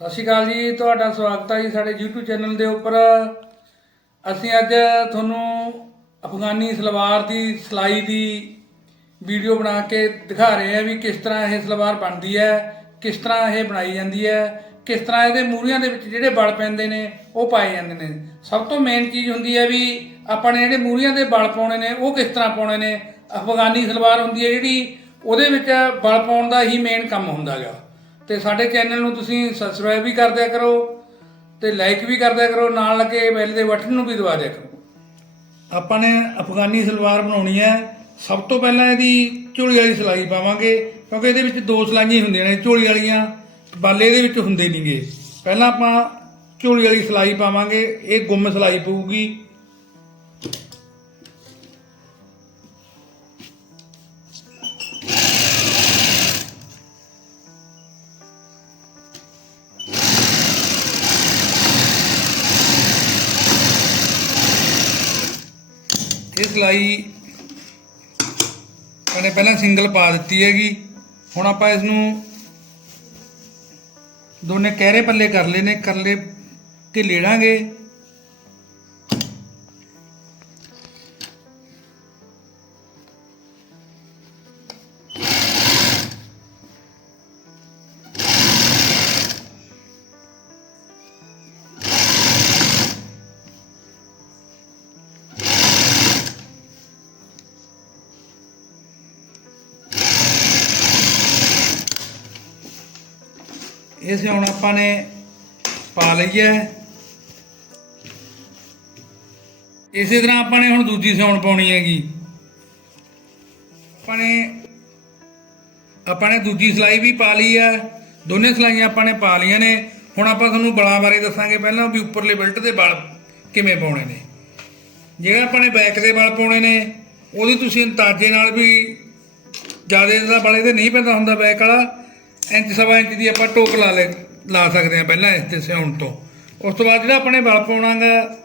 ਸਤਿ ਸ਼੍ਰੀ ਅਕਾਲ ਜੀ, ਤੁਹਾਡਾ ਸਵਾਗਤ ਹੈ ਜੀ ਸਾਡੇ YouTube ਚੈਨਲ ਦੇ ਉੱਪਰ। ਅਸੀਂ ਅੱਜ ਤੁਹਾਨੂੰ ਅਫਗਾਨੀ ਸਲਵਾਰ ਦੀ ਸਿਲਾਈ ਦੀ ਵੀਡੀਓ ਬਣਾ ਕੇ ਦਿਖਾ ਰਹੇ ਹਾਂ ਵੀ ਕਿਸ ਤਰ੍ਹਾਂ ਇਹ ਸਲਵਾਰ ਬਣਦੀ ਹੈ, ਕਿਸ ਤਰ੍ਹਾਂ ਇਹ ਬਣਾਈ ਜਾਂਦੀ ਹੈ, ਕਿਸ ਤਰ੍ਹਾਂ ਇਹਦੇ ਮੂਰੀਆਂ ਦੇ ਵਿੱਚ ਜਿਹੜੇ ਬਲ ਪੈਂਦੇ ਨੇ, ਉਹ ਪਾਏ ਜਾਂਦੇ ਨੇ। ਸਭ ਤੋਂ ਮੇਨ ਚੀਜ਼ ਹੁੰਦੀ ਹੈ ਵੀ ਆਪਾਂ ਨੇ ਜਿਹੜੇ ਮੂਰੀਆਂ ਦੇ ਬਲ ਪਾਉਣੇ ਨੇ, ਉਹ ਕਿਸ ਤਰ੍ਹਾਂ ਪਾਉਣੇ ਨੇ। ਅਫਗਾਨੀ ਸਲਵਾਰ ਹੁੰਦੀ ਹੈ ਜਿਹੜੀ ਉਹਦੇ ਵਿੱਚ ਬਲ ਪਾਉਣ ਦਾ ਹੀ ਮੇਨ ਕੰਮ ਹੁੰਦਾ ਗਾ ਤੇ ਸਾਡੇ ਚੈਨਲ ਨੂੰ ਤੁਸੀਂ ਸਬਸਕ੍ਰਾਈਬ ਵੀ ਕਰ ਦਿਆ ਕਰੋ ਤੇ ਲਾਈਕ ਵੀ ਕਰ ਦਿਆ ਕਰੋ, ਨਾਲ ਲੱਗੇ ਬੈਲ ਦੇ ਬਟਨ ਨੂੰ ਵੀ ਦਬਾ ਦਿਆ ਕਰੋ। ਆਪਾਂ ਨੇ ਅਫਗਾਨੀ ਸਲਵਾਰ ਬਣਾਉਣੀ ਹੈ। ਸਭ ਤੋਂ ਪਹਿਲਾਂ ਇਹਦੀ ਝੋਲੀ ਵਾਲੀ ਸਿਲਾਈ ਪਾਵਾਂਗੇ, ਕਿਉਂਕਿ ਇਹਦੇ ਵਿੱਚ ਦੋ ਸਿਲਾਈਆਂ ਹੀ ਹੁੰਦੀਆਂ ਨੇ, ਝੋਲੀ ਵਾਲੀਆਂ ਬਾਲੇ ਇਹਦੇ ਵਿੱਚ ਹੁੰਦੇ ਨਹੀਂਗੇ ਪਹਿਲਾਂ ਆਪਾਂ ਝੋਲੀ ਵਾਲੀ ਸਿਲਾਈ ਪਾਵਾਂਗੇ, ਇਹ ਗੁੰਮ ਸਿਲਾਈ ਪਊਗੀ। ਇਹ ਸਿਲਾਈ ਮੈंने ਪਹਿਲਾਂ ਸਿੰਗਲ ਪਾ ਦਿੱਤੀ ਹੈਗੀ। ਹੁਣ ਆਪਾਂ ਇਸ ਨੂੰ ਦੋਨੇ ਕਹਿਰੇ ਪੱਲੇ ਕਰ ਲਏ ਨੇ ਕਰਲੇ ਤੇ ਲੇੜਾਂਗੇ। ਇਸੇ ਹੁਣ ਆਪਾਂ ਨੇ ਪਾ ਲਈ ਹੈ। ਇਸੇ ਤਰ੍ਹਾਂ ਆਪਾਂ ਨੇ ਹੁਣ ਦੂਜੀ ਸਿਉਣ ਪਾਉਣੀ ਹੈਗੀ। ਆਪਾਂ ਨੇ ਆਪਾਂ ਨੇ ਦੂਜੀ ਸਿਲਾਈ ਵੀ ਪਾ ਲਈ ਹੈ। ਦੋਨੇ ਸਿਲਾਈਆਂ ਆਪਾਂ ਨੇ ਪਾ ਲਈਆਂ ਨੇ। ਹੁਣ ਆਪਾਂ ਤੁਹਾਨੂੰ ਬਲਾਂ ਬਾਰੇ ਦੱਸਾਂਗੇ ਪਹਿਲਾਂ ਵੀ ਉੱਪਰਲੇ ਬੈਲਟ ਦੇ ਬਲ ਕਿਵੇਂ ਪਾਉਣੇ ਨੇ। ਜਿਹੜਾ ਆਪਾਂ ਨੇ ਬੈਕ ਦੇ ਬਲ ਪਾਉਣੇ ਨੇ, ਉਹਦੀ ਤੁਸੀਂ ਅੰਦਾਜ਼ੇ ਨਾਲ ਵੀ ਜ਼ਿਆਦਾ ਦਾ ਬਲ ਇਹਦੇ ਨਹੀਂ ਪੈਂਦਾ ਹੁੰਦਾ ਬੈਕ ਵਾਲਾ। ਇੰਚ, ਸਵਾ ਇੰਚ ਦੀ ਆਪਾਂ ਟੋਕ ਲਾ ਲੈ, ਲਾ ਸਕਦੇ ਆ ਪਹਿਲਾਂ ਇਸ ਤੇ ਸਿਉਣ ਤੋਂ। ਉਸ ਤੋਂ ਬਾਅਦ ਜਿਹੜਾ ਆਪਣੇ ਬਲ ਪਾਉਣਾਗਾ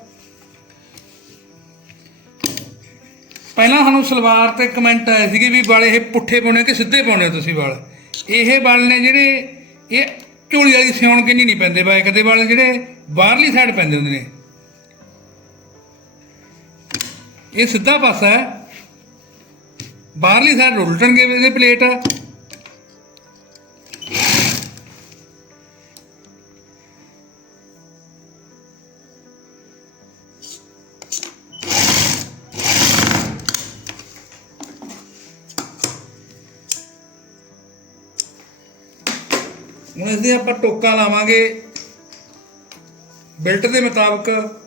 ਪਹਿਲਾਂ ਸਾਨੂੰ ਸਲਵਾਰ ਤੇ ਕਮੈਂਟ ਆਏ ਸੀਗੇ ਵੀ ਵਾਲ ਇਹ ਪੁੱਠੇ ਪਾਉਣੇ ਕਿ ਸਿੱਧੇ ਪਾਉਣੇ ਤੁਸੀਂ ਵਾਲ ਇਹ ਵਾਲ ਨੇ ਜਿਹੜੇ, ਇਹ ਝੋਲੀ ਵਾਲੀ ਸਿਉਣ ਕਿੰਨੀ ਨਹੀਂ ਪੈਂਦੇ ਬੈਕ ਦੇ ਵਾਲ ਜਿਹੜੇ ਬਾਹਰਲੀ ਸਾਈਡ ਪੈਂਦੇ ਹੁੰਦੇ ਨੇ। ਇਹ ਸਿੱਧਾ ਪਾਸਾ ਹੈ। ਬਾਹਰਲੀ ਸਾਈਡ ਉਲਟਣਗੇ ਇਹਦੇ ਪਲੇਟ ਆਪਾਂ ਟੋਕਾ ਲਾਵਾਂਗੇ। ਬੈਲਟ ਦੇ ਮੁਤਾਬਕ।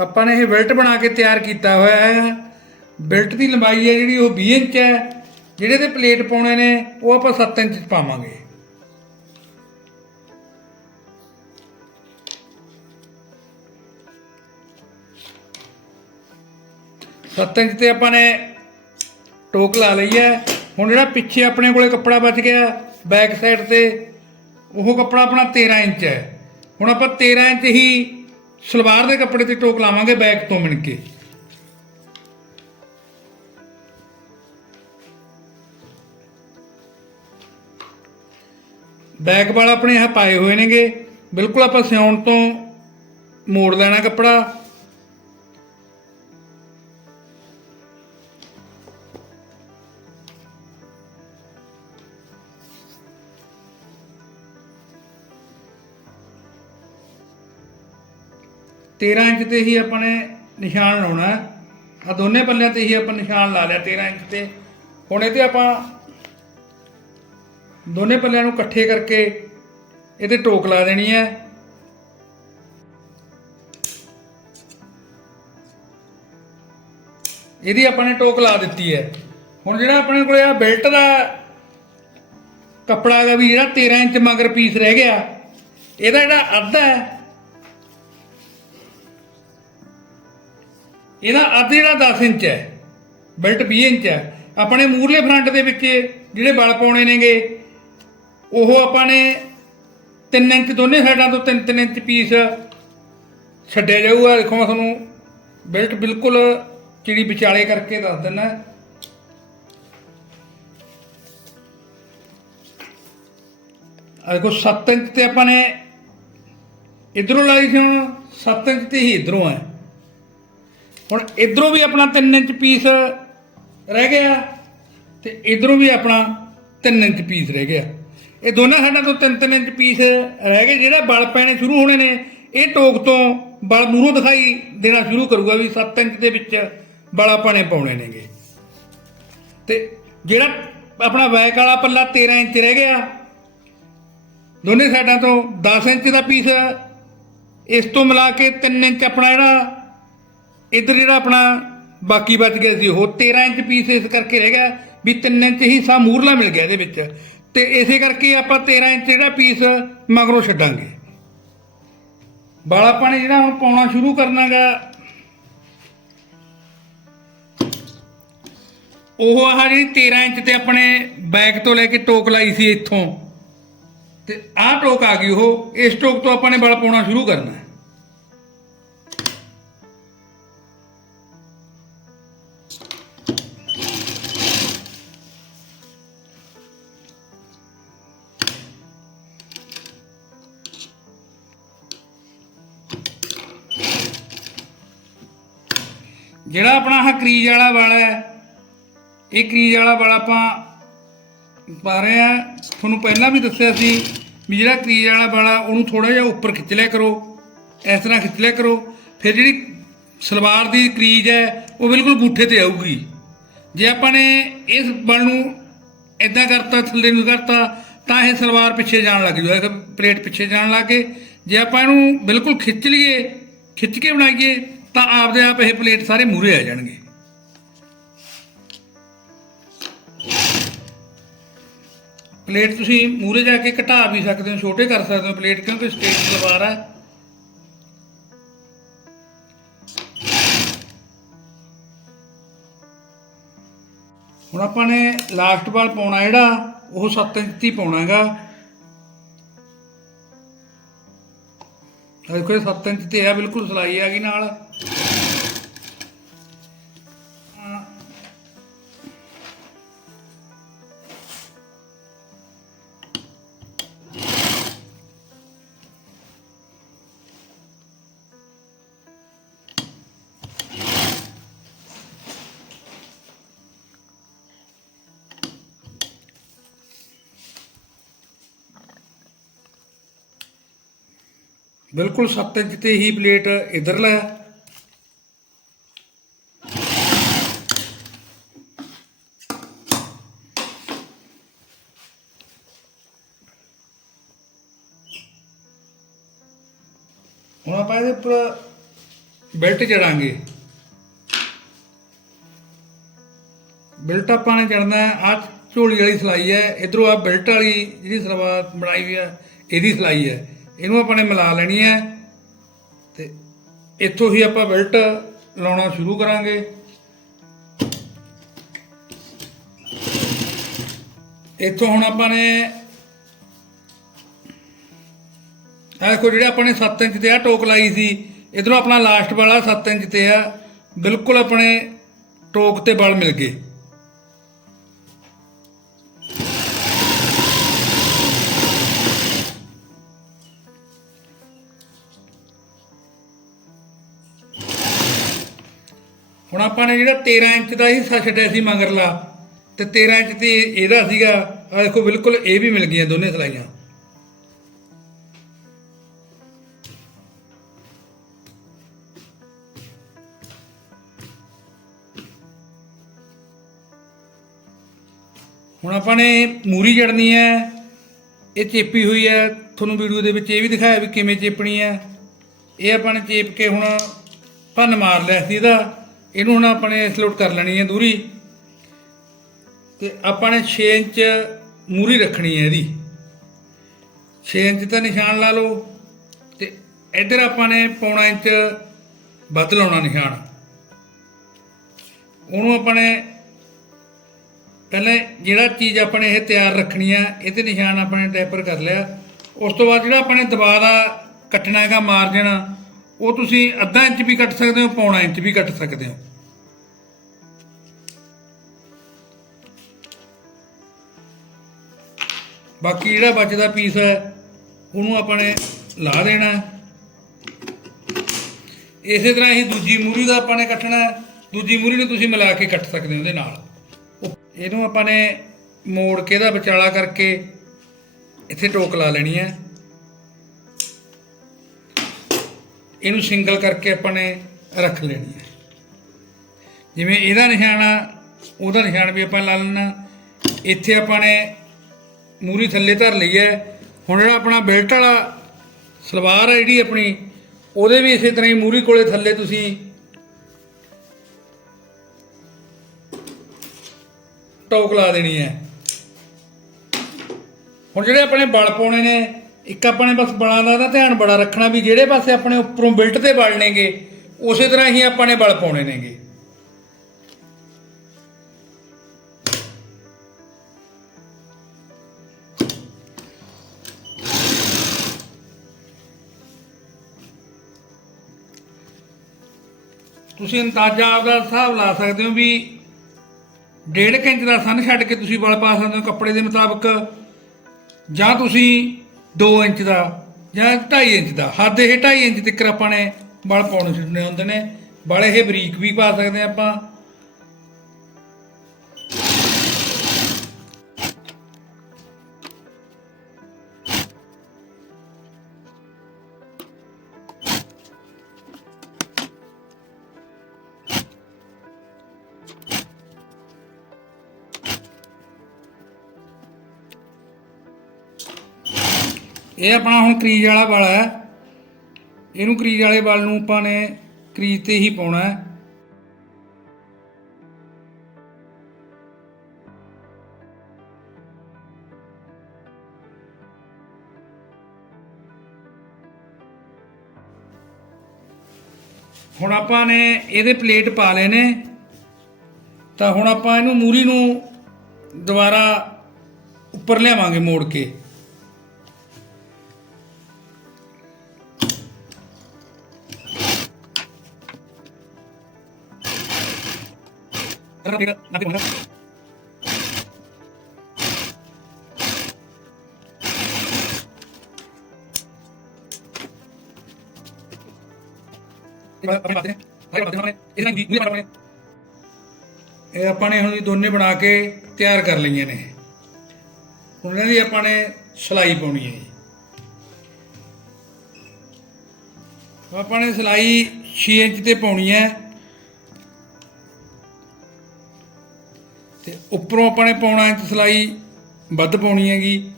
ਆਪਾਂ ਨੇ ਇਹ ਬੈਲਟ ਬਣਾ ਕੇ ਤਿਆਰ ਕੀਤਾ ਹੋਇਆ ਹੈ। ਬੈਲਟ ਦੀ ਲੰਬਾਈ ਹੈ ਜਿਹੜੀ ਉਹ 20 ਇੰਚ ਹੈ। ਜਿਹੜੇ ਤੇ ਪਲੇਟ ਪਾਉਣੇ ਨੇ, ਉਹ ਆਪਾਂ 7 ਇੰਚ ਪਾਵਾਂਗੇ। ਸੱਤ ਇੰਚ ਤੇ ਆਪਾਂ ਨੇ ਟੋਕ ਲਾ ਲਈ ਹੈ। ਹੁਣ ਜਿਹੜਾ ਪਿੱਛੇ ਆਪਣੇ ਕੋਲੇ ਕੱਪੜਾ ਬਚ ਗਿਆ ਬੈਕ ਸਾਈਡ ਤੇ, ਉਹ ਕੱਪੜਾ ਆਪਣਾ 13 ਇੰਚ ਹੈ। ਹੁਣ ਆਪਾਂ 13 ਇੰਚ ਹੀ ਸਲਵਾਰ ਦੇ ਕੱਪੜੇ ਤੇ ਟੋਕ ਲਾਵਾਂਗੇ ਬੈਕ ਤੋਂ ਮਿਣ ਕੇ ਬੈਕ ਵਾਲ ਆਪਣੇ ਆਹ ਪਾਏ ਹੋਏ ਨੇਗੇ। ਬਿਲਕੁਲ ਆਪਾਂ ਸਿਉਣ ਤੋਂ ਮੋੜ ਲੈਣਾ ਕੱਪੜਾ। ਤੇਰਾਂ ਇੰਚ ਤੇ ਹੀ ਆਪਾਂ ਨੇ ਨਿਸ਼ਾਨ ਲਾਉਣਾ ਆ ਦੋਨੇ ਪੱਲਿਆਂ ਤੇ ਹੀ ਆਪਾਂ ਨਿਸ਼ਾਨ ਲਾ ਲਿਆ 13 ਇੰਚ ਤੇ। ਹੁਣ ਇਹ ਇਹਤੇ ਆਪਾਂ ਦੋਨੇ ਪੱਲਿਆਂ ਨੂੰ ਇਕੱਠੇ ਕਰਕੇ ਇਹਦੇ ਟੋਕ ਲਾ ਦੇਣੀ ਹੈ। ਇਹਦੀ ਆਪਾਂ ਨੇ ਟੋਕ ਲਾ ਦਿੱਤੀ ਹੈ। ਹੁਣ ਜਿਹੜਾ ਆਪਣੇ ਕੋਲੇ ਆ ਬੈਲਟ ਦਾ ਕੱਪੜਾ ਹੈਗਾ ਵੀ ਜਿਹੜਾ 13 ਇੰਚ ਮਗਰ ਪੀਸ ਰਹਿ ਗਿਆ, ਇਹਦਾ ਜਿਹੜਾ ਅੱਧਾ ਹੈ ਇਹਦਾ ਅੱਧ ਜਿਹੜਾ 10 ਇੰਚ ਹੈ, ਬਿਲਟ 20 ਇੰਚ ਹੈ। ਆਪਣੇ ਮੂਰਲੇ ਫਰੰਟ ਦੇ ਵਿੱਚ ਜਿਹੜੇ ਬਲ ਪਾਉਣੇ ਨੇਗੇ, ਉਹ ਆਪਾਂ ਨੇ 3 ਇੰਚ, ਦੋਨੇ ਸਾਈਡਾਂ ਤੋਂ 3-3 ਇੰਚ ਪੀਸ ਛੱਡਿਆ ਜਾਊਗਾ। ਦੇਖੋ ਮੈਂ ਤੁਹਾਨੂੰ ਬਿਲਟ ਬਿਲਕੁਲ ਚਿੜੀ ਵਿਚਾਲੇ ਕਰਕੇ ਦੱਸ ਦਿੰਦਾ। ਆ ਦੇਖੋ 7 ਇੰਚ ਤੇ ਆਪਾਂ ਨੇ ਇਧਰੋਂ ਲਾਈ ਸੀ ਹੁਣ 7 ਇੰਚ ਤੇ ਹੀ ਇਧਰੋਂ ਹੈ। ਹੁਣ ਇਧਰੋਂ ਵੀ ਆਪਣਾ 3 ਇੰਚ ਪੀਸ ਰਹਿ ਗਿਆ ਤੇ ਇਧਰੋਂ ਵੀ ਆਪਣਾ 3 ਇੰਚ ਪੀਸ ਰਹਿ ਗਿਆ। ਇਹ ਦੋਨਾਂ ਸਾਡਾ ਤੋਂ 3-3 ਇੰਚ ਪੀਸ ਰਹਿ ਗਏ, ਜਿਹੜਾ ਬਲ ਪੈਣੇ ਸ਼ੁਰੂ ਹੋਣੇ ਨੇ, ਇਹ ਟੋਕ ਤੋਂ ਬਲ ਮੂਹਰੋਂ ਦਿਖਾਈ ਦੇਣਾ ਸ਼ੁਰੂ ਕਰੂਗਾ ਵੀ 7 ਇੰਚ ਦੇ ਵਿੱਚ ਬਲ ਆਪਾਂ ਪਾਉਣੇ ਨੇਗੇ। ਤੇ ਜਿਹੜਾ ਆਪਣਾ ਵੈਕ ਵਾਲਾ ਪੱਲਾ 13 ਇੰਚ ਰਹਿ ਗਿਆ, ਦੋਨੇ ਸਾਈਡਾਂ ਤੋਂ 10 ਇੰਚ ਦਾ ਪੀਸ ਇਸ ਤੋਂ ਮਿਲਾ ਕੇ 3 ਇੰਚ ਆਪਣਾ ਜਿਹੜਾ ਇਧਰ ਜਿਹੜਾ ਆਪਣਾ ਬਾਕੀ ਬਚ ਗਿਆ ਸੀ, ਉਹ 13 ਇੰਚ ਪੀਸ ਇਸ ਕਰਕੇ ਰਹਿ ਗਿਆ ਵੀ 3 ਇੰਚ ਹੀ ਹਿੱਸਾ ਮੂਰਲਾ ਮਿਲ ਗਿਆ ਇਹਦੇ ਵਿੱਚ। ਤੇ ਇਸੇ ਕਰਕੇ ਆਪਾਂ 13 ਇੰਚ ਜਿਹੜਾ ਪੀਸ ਮਗਰੋਂ ਛੱਡਾਂਗੇ। ਵਾਲ ਆਪਾਂ ਨੇ ਜਿਹੜਾ ਹੁਣ ਪਾਉਣਾ ਸ਼ੁਰੂ ਕਰਨਾਗਾ। ਉਹ ਆਹ ਜਿਹੜੀ 13 ਇੰਚ ਤੇ ਆਪਣੇ ਬੈਕ ਤੋਂ ਲੈ ਕੇ ਟੋਕ ਲਾਈ ਸੀ ਇੱਥੋਂ। ਤੇ ਆਹ ਟੋਕ ਆ ਗਈ ਉਹ, ਇਸ ਟੋਕ ਤੋਂ ਆਪਾਂ ਨੇ ਬਲ ਪਾਉਣਾ ਸ਼ੁਰੂ ਕਰਨਾ। ਜਿਹੜਾ ਆਪਣਾ ਆਹ ਕਰੀਜ ਵਾਲਾ ਵਾਲਾ ਹੈ, ਇਹ ਕਰੀਜ ਵਾਲਾ ਵਾਲਾ ਆਪਾਂ ਪਾ ਰਹੇ ਆ ਤੁਹਾਨੂੰ ਪਹਿਲਾਂ ਵੀ ਦੱਸਿਆ ਸੀ ਵੀ ਜਿਹੜਾ ਕਰੀਜ ਵਾਲਾ ਵਾਲਾ ਉਹਨੂੰ ਥੋੜਾ ਜਿਹਾ ਉੱਪਰ ਖਿੱਚ ਲਿਆ ਕਰੋ, ਇਸ ਤਰ੍ਹਾਂ ਖਿੱਚ ਲਿਆ ਕਰੋ। ਫਿਰ ਜਿਹੜੀ ਸਲਵਾਰ ਦੀ ਕਰੀਜ ਹੈ, ਉਹ ਬਿਲਕੁਲ ਗੂਠੇ ਤੇ ਆਊਗੀ। ਜੇ ਆਪਾਂ ਨੇ ਇਸ ਬਲ ਨੂੰ ਇਦਾਂ ਕਰਤਾ, ਥੱਲੇ ਨੂੰ ਕਰਤਾ, ਤਾਂ ਇਹ ਸਲਵਾਰ ਪਿੱਛੇ ਜਾਣ ਲੱਗ ਜਾਊਗਾ ਪਲੇਟ ਪਿੱਛੇ ਜਾਣ ਲੱਗ ਕੇ ਜੇ ਆਪਾਂ ਇਹਨੂੰ ਬਿਲਕੁਲ ਖਿੱਚ ਲਈਏ, ਖਿੱਚ ਕੇ ਬਣਾਈਏ ਤਾਂ ਆਪਦੇ ਆਪ ਇਹ ਪਲੇਟ ਸਾਰੇ ਮੂਰੇ ਆ ਜਾਣਗੇ। ਪਲੇਟ ਤੁਸੀਂ ਮੂਰੇ ਜਾ ਕੇ ਘਟਾ ਵੀ ਸਕਦੇ ਹੋ, ਛੋਟੇ ਕਰ ਸਕਦੇ ਹੋ ਪਲੇਟ, ਕਿਉਂਕਿ ਸਟੇਟ ਸਲਵਾਰ ਹੈ ਹੁਣ ਆਪਾਂ ਨੇ ਲਾਸਟ ਵਾਲ ਪਾਉਣਾ ਜਿਹੜਾ, ਉਹ 7 ਇੰਚ ਦੀ ਪਾਉਣਾ ਹੈਗਾ। ਦੇਖੋ ਇਹ 7 ਇੰਚ ਤੇ ਹੈ, ਬਿਲਕੁਲ ਸਲਾਈ ਆ ਗਈ ਨਾਲ। ਬਿਲਕੁਲ 7 ਇੰਚ ਤੇ ਹੀ ਪਲੇਟ ਇਧਰਲਾ ਹੁਣ ਆਪਾਂ ਇਹਦੇ ਉੱਪਰ ਬੈਲਟ ਚੜਾਂਗੇ। ਬੈਲਟ ਆਪਾਂ ਨੇ ਚੜਨਾ ਹੈ। ਆ ਝੋਲੀ ਵਾਲੀ ਸਲਾਈ ਹੈ। ਇਧਰੋਂ ਆ ਬੈਲਟ ਵਾਲੀ ਜਿਹੜੀ ਸਲਵਾਰ ਬਣਾਈ ਹੋਈ ਹੈ, ਇਹਦੀ ਸਲਾਈ ਹੈ। ਇਹਨੂੰ ਆਪਾਂ ਨੇ ਮਿਲਾ ਲੈਣੀ ਹੈ ਤੇ ਇੱਥੋਂ ਹੀ ਆਪਾਂ ਬੈਲਟ ਲਾਉਣਾ ਸ਼ੁਰੂ ਕਰਾਂਗੇ। ਇੱਥੋਂ ਹੁਣ ਆਪਾਂ ਨੇ ਆਹ ਦੇਖੋ ਜਿਹੜੇ ਆਪਾਂ ਨੇ 7 ਇੰਚ ਤੇ ਆ ਟੋਕ ਲਾਈ ਸੀ, ਇਧਰੋਂ ਆਪਣਾ ਲਾਸਟ ਵਾਲਾ 7 ਇੰਚ ਤੇ ਆ, ਬਿਲਕੁਲ ਆਪਣੇ ਟੋਕ ਤੇ ਬਲ ਮਿਲ ਗਏ। ਹੁਣ ਆਪਾਂ ਨੇ ਜਿਹੜਾ 13 ਇੰਚ ਦਾ ਹਿੱਸਾ ਛੱਡਿਆ ਸੀ ਮੰਗਰਲਾ, ਤੇ 13 ਇੰਚ ਤੇ ਇਹਦਾ ਸੀਗਾ ਆ ਦੇਖੋ ਬਿਲਕੁਲ ਇਹ ਵੀ ਮਿਲ ਗਈਆਂ ਦੋਨੇ ਸਲਾਈਆਂ। ਹੁਣ ਆਪਾਂ ਨੇ ਮੂਰੀ ਜੜਨੀ ਹੈ, ਇਹ ਚੇਪੀ ਹੋਈ ਹੈ, ਤੁਹਾਨੂੰ ਵੀਡੀਓ ਦੇ ਵਿੱਚ ਇਹ ਵੀ ਦਿਖਾਇਆ ਵੀ ਕਿਵੇਂ ਚੇਪਣੀ ਹੈ। ਇਹ ਆਪਾਂ ਨੇ ਚੇਪ ਕੇ ਹੁਣ ਭੰਨ ਮਾਰ ਲਿਆ ਸੀ ਇਹਦਾ। ਇਹਨੂੰ ਹੁਣ ਆਪਾਂ ਨੇ ਸਲੋਟ ਕਰ ਲੈਣੀ ਹੈ ਦੂਰੀ। ਤੇ ਆਪਾਂ ਨੇ 6 ਇੰਚ ਮੂਰੀ ਰੱਖਣੀ ਹੈ ਇਹਦੀ। 6 ਇੰਚ ਦਾ ਨਿਸ਼ਾਨ ਲਾ ਲਓ। ਤੇ ਇੱਧਰ ਆਪਾਂ ਨੇ ਪੌਣਾ ਇੰਚ ਵੱਧ ਲਾਉਣਾ ਨਿਸ਼ਾਨ। ਉਹਨੂੰ ਆਪਾਂ ਨੇ ਪਹਿਲਾਂ ਜਿਹੜਾ ਚੀਜ਼ ਆਪਣੇ ਇਹ ਤਿਆਰ ਰੱਖਣੀ ਆ, ਇਹਦੇ ਤੇ ਨਿਸ਼ਾਨ ਆਪਣੇ ਟੈਪਰ ਕਰ ਲਿਆ। ਉਸ ਤੋਂ ਬਾਅਦ ਜਿਹੜਾ ਆਪਣੇ ਦਬਾਅ ਦਾ ਕੱਟਣਾ ਹੈਗਾ ਮਾਰਜਨ ਉਹ ਤੁਸੀਂ ਅੱਧਾ ਇੰਚ ਵੀ ਕੱਟ ਸਕਦੇ ਹੋ, ਪੌਣਾ ਇੰਚ ਵੀ ਕੱਟ ਸਕਦੇ ਹੋ। ਬਾਕੀ ਜਿਹੜਾ ਬਚਦਾ ਪੀਸ ਹੈ, ਉਹਨੂੰ ਆਪਾਂ ਨੇ ਲਾ ਦੇਣਾ। ਇਸੇ ਤਰ੍ਹਾਂ ਹੀ ਦੂਜੀ ਮੂਰੀ ਦਾ ਆਪਾਂ ਨੇ ਕੱਟਣਾ, ਦੂਜੀ ਮੂਰੀ ਨੂੰ ਤੁਸੀਂ ਮਿਲਾ ਕੇ ਕੱਟ ਸਕਦੇ ਹੋ ਉਹਦੇ ਨਾਲ। ਇਹਨੂੰ ਆਪਾਂ ਨੇ ਮੋੜ ਕੇ ਇਹਦਾ ਵਿਚਾਲਾ ਕਰਕੇ ਇੱਥੇ ਟੋਕ ਲਾ ਲੈਣੀ ਹੈ। ਇਹਨੂੰ ਸਿੰਗਲ ਕਰਕੇ ਆਪਾਂ ਨੇ ਰੱਖ ਲੈਣੀ ਹੈ। ਜਿਵੇਂ ਇਹਦਾ ਨਿਸ਼ਾਨ ਆ ਉਹਦਾ ਨਿਸ਼ਾਨ ਵੀ ਆਪਾਂ ਲਾ ਲੈਣਾ। ਇੱਥੇ ਆਪਾਂ ਨੇ ਮੂਰੀ ਥੱਲੇ ਧਰ ਲਈ ਹੈ। ਹੁਣ ਜਿਹੜਾ ਆਪਣਾ ਬੈਲਟ ਵਾਲਾ ਸਲਵਾਰ ਹੈ ਜਿਹੜੀ ਆਪਣੀ, ਉਹਦੇ ਵੀ ਇਸੇ ਤਰ੍ਹਾਂ ਹੀ ਮੂਰੀ ਕੋਲੇ ਥੱਲੇ ਤੁਸੀਂ ਟੋਕ ਲਾ ਦੇਣੀ ਹੈ। ਹੁਣ ਜਿਹੜੇ ਆਪਣੇ ਬਲ ਪਾਉਣੇ ਨੇ, ਇੱਕ ਆਪਣੇ ਬਸ ਬਲਾਂ ਦਾ ਤਾਂ ਧਿਆਨ ਬੜਾ ਰੱਖਣਾ ਵੀ ਜਿਹੜੇ ਪਾਸੇ ਆਪਣੇ ਉੱਪਰੋਂ ਬਿਲਟ ਤੇ ਬਲ ਨੇਗੇ, ਉਸੇ ਤਰ੍ਹਾਂ ਹੀ ਆਪਾਂ ਨੇ ਬਲ ਪਾਉਣੇ ਨੇਗੇ। ਤੁਸੀਂ ਅੰਦਾਜ਼ਾ ਆਪਦਾ ਹਿਸਾਬ ਲਾ ਸਕਦੇ ਹੋ ਵੀ ਡੇਢ ਕੁ ਇੰਚ ਦਾ ਸੰਨ ਛੱਡ ਕੇ ਤੁਸੀਂ ਬਲ ਪਾ ਸਕਦੇ ਹੋ ਕੱਪੜੇ ਦੇ ਮੁਤਾਬਕ। ਜਾਂ ਤੁਸੀਂ 2 ਇੰਚ ਦਾ ਜਾਂ 2.5 ਇੰਚ ਦਾ। ਹੱਦ ਇਹ 2.5 ਇੰਚ ਤੱਕ ਆਪਾਂ ਨੇ ਬਲ ਪਾਉਣੇ ਛੱਡਣੇ ਹੁੰਦੇ ਨੇ। ਬਲ ਇਹ ਬਰੀਕ ਵੀ ਪਾ ਸਕਦੇ ਹਾਂ ਆਪਾਂ। ਇਹ ਆਪਣਾ ਹੁਣ ਕਰੀਜ ਵਾਲਾ ਵਾਲ ਹੈ। ਇਹਨੂੰ ਕਰੀਜ ਵਾਲੇ ਵਾਲ ਨੂੰ ਆਪਾਂ ਨੇ ਕਰੀਜ ਤੇ ਹੀ ਪਾਉਣਾ ਹੈ। ਹੁਣ ਆਪਾਂ ਨੇ ਇਹਦੇ ਪਲੇਟ ਪਾ ਲਏ ਨੇ। ਤਾਂ ਹੁਣ ਆਪਾਂ ਇਹਨੂੰ ਮੂਰੀ ਨੂੰ ਦੁਬਾਰਾ ਉੱਪਰ ਲਿਆਵਾਂਗੇ ਮੋੜ ਕੇ। ਇਹ ਆਪਾਂ ਨੇ ਹੁਣ ਇਹ ਦੋਨੇ ਬਣਾ ਕੇ ਤਿਆਰ ਕਰ ਲਈਆਂ ਨੇ। ਹੁਣ ਇਹਨਾਂ ਦੀ ਆਪਾਂ ਨੇ ਸਿਲਾਈ ਪਾਉਣੀ ਹੈ ਜੀ। ਆਪਾਂ ਨੇ ਸਿਲਾਈ 6 ਇੰਚ ਤੇ ਪਾਉਣੀ ਹੈ। ਉੱਪਰੋਂ ਆਪਾਂ ਨੇ ਪਾਉਣਾ ਇੰਚ ਸਿਲਾਈ ਵੱਧ ਪਾਉਣੀ ਹੈਗੀ।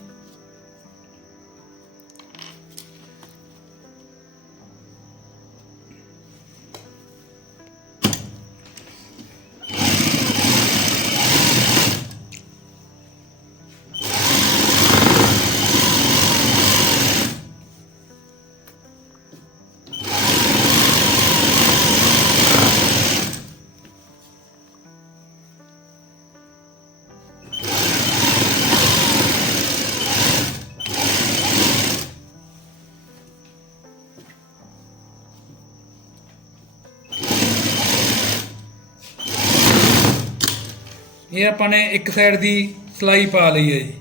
ਇਹ ਆਪਾਂ ਨੇ ਇੱਕ ਸਾਈਡ ਦੀ ਸਿਲਾਈ ਪਾ ਲਈ ਹੈ ਜੀ।